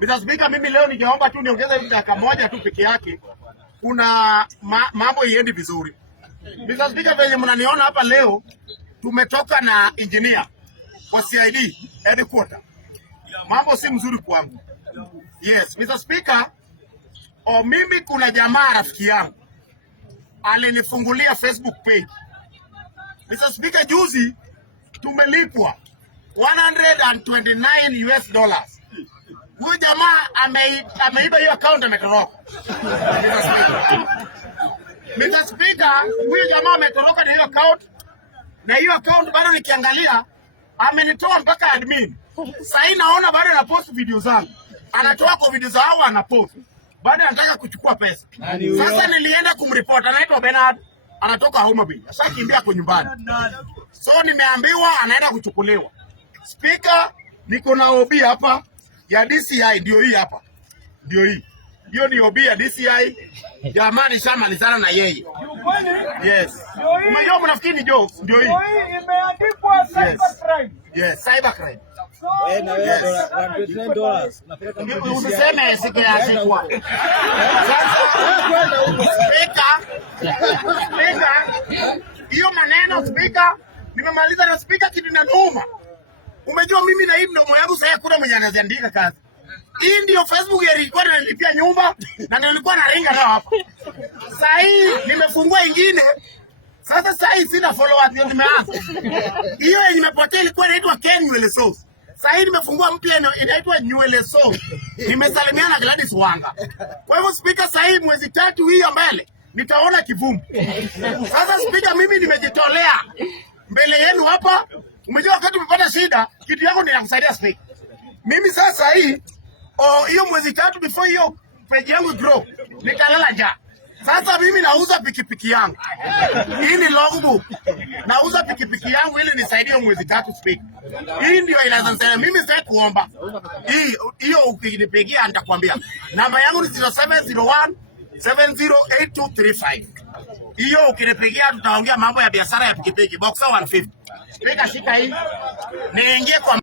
Mr. Speaker, mimi leo ningeomba tu niongeze dakika moja tu peke yake. Kuna mambo iendi vizuri. Mr. Speaker, venye mnaniona hapa leo tumetoka na engineer kwa CID headquarter. Mambo si mzuri kwangu. Yes, Mr. Speaker, mimi kuna jamaa rafiki yangu alinifungulia Facebook page. Mr. Speaker, juzi tumelipwa $129. Huyu jamaa ameiba hiyo account, ametoroka. Mr. Speaker, huyu jamaa ametoroka na hiyo account, na hiyo account bado nikiangalia amenitoa mpaka admin. Sasa naona bado anapost video zangu. Anatoa kwa video zao anapost. Bado anataka kuchukua pesa. Sasa nilienda kumreport, anaitwa Bernard, anatoka Homa Bay. Sasa kimbia kwa nyumbani. So nimeambiwa anaenda kuchukuliwa. Speaker, niko na OB hapa ya DCI, ndio hii hapa. Ndio hii. Hiyo ni OB ya DCI. Jamani shamalizana na yeye. Yes. Mwenyewe mnafikiri ni joke, ndio hii. Imeandikwa cybercrime. Yes, cybercrime. $129. Usiseme siku ya siku. Sasa Speaker, hiyo maneno Speaker, nimemaliza na Speaker, kitu inauma. Umejua mimi na hii mdomo yangu sasa kuna mwenye anaziandika kazi. Hii ndio Facebook ilikuwa inanilipia nyumba na nilikuwa na ringa nao hapa. Sasa hii nimefungua ingine. Sasa hii sina followers, ndio nimeanza. Hiyo yenye nimepotea ilikuwa inaitwa Ken Nywele Sauce. Sasa hii nimefungua mpya inaitwa Nywele Sauce. Nimesalimiana na Gladys Wanga. Kwa hivyo Speaker, sasa hii mwezi 3 hii mbele nitaona kivumbi. Sasa Speaker, mimi nimejitolea mbele yenu hapa. Umejua wakati umepata shida, kitu yako ni ya kusaidia Speaker. Mimi sasa hii hiyo mwezi 3 before hiyo page yangu grow, nikalala njaa. Sasa mimi nauza pikipiki yangu. Hii ni logbook. Nauza pikipiki yangu ili nisaidie mwezi 3 Speaker. Hii ndio inaweza mimi sasa kuomba. Hiyo ukinipigia nitakwambia. Namba yangu ni 0701 708235. Hiyo ukinipigia tutaongea mambo ya biashara ya pikipiki. Boxer 150. Speaker, shika hii. Niingie kwa